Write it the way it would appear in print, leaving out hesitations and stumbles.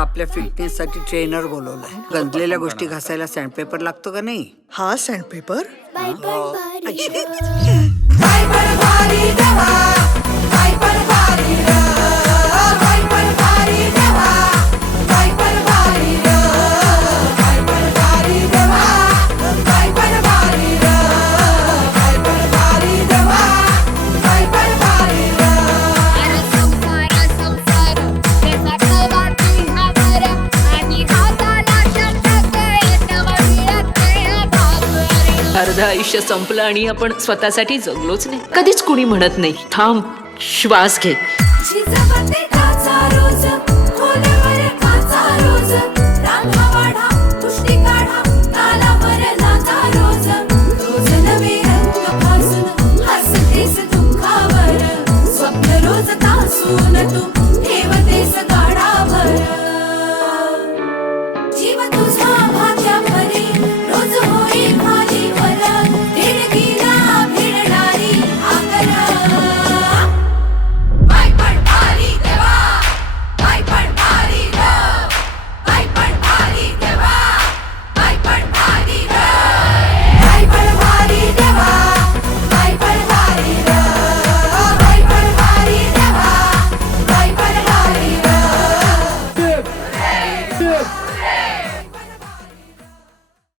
आपल्या फिटनेस साठी ट्रेनर बोलवलाय. गंजलेल्या गोष्टी घासायला सँडपेपर लागतो का नाही? हा सँडपेपर अर्ध आयुष्य संपलं आणि आपण स्वतःसाठी जगलोच नाही. कधीच कुणी म्हणत नाही थांब, श्वास घे. स्वप्न रोज तासून तू ठेवतेस